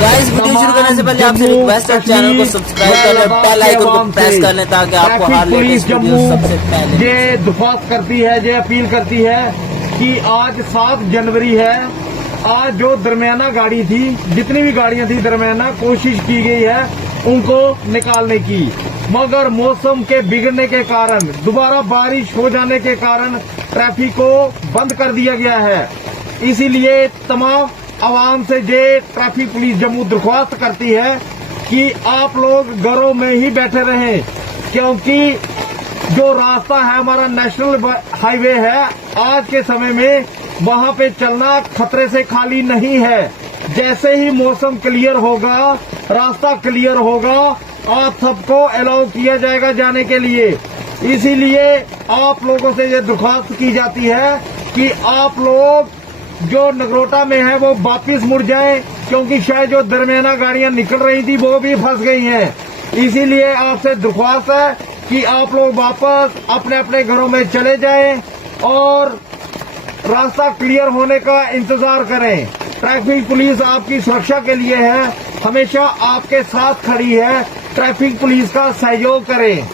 Guys video शुरू करने से पहले आपसे रिक्वेस्ट है चैनल को सब्सक्राइब कर लें, बेल आइकन को प्रेस कर लें ताकि आपको हर लेटेस्ट वीडियो सबसे पहले। ये दरख्वास्त करती है, ये अपील करती है कि आज 7 जनवरी है। आज जो दरमियाना गाड़ी थी, जितनी भी गाड़ियां थी दरमियाना, कोशिश की गई है उनको निकालने की, मगर मौसम के बिगड़ने के कारण, दोबारा बारिश हो जाने के कारण ट्रैफिक को बंद कर दिया गया है। इसीलिए तमाम आवाम से ये ट्रैफिक पुलिस जम्मू दरख्वास्त करती है कि आप लोग घरों में ही बैठे रहें, क्योंकि जो रास्ता है हमारा नेशनल हाईवे है, आज के समय में वहां पे चलना खतरे से खाली नहीं है। जैसे ही मौसम क्लियर होगा, रास्ता क्लियर होगा, आप सबको अलाउ किया जाएगा जाने के लिए। इसीलिए आप लोगों से ये दरख्वास्त की जाती है कि आप लोग जो नगरोटा में है वो वापिस मुड़ जाएं, क्योंकि शायद जो दरमियाना गाड़ियां निकल रही थी वो भी फंस गई हैं। इसीलिए आपसे दरख्वास्त है कि आप लोग वापस अपने अपने घरों में चले जाएं और रास्ता क्लियर होने का इंतजार करें। ट्रैफिक पुलिस आपकी सुरक्षा के लिए है, हमेशा आपके साथ खड़ी है। ट्रैफिक पुलिस का सहयोग करें।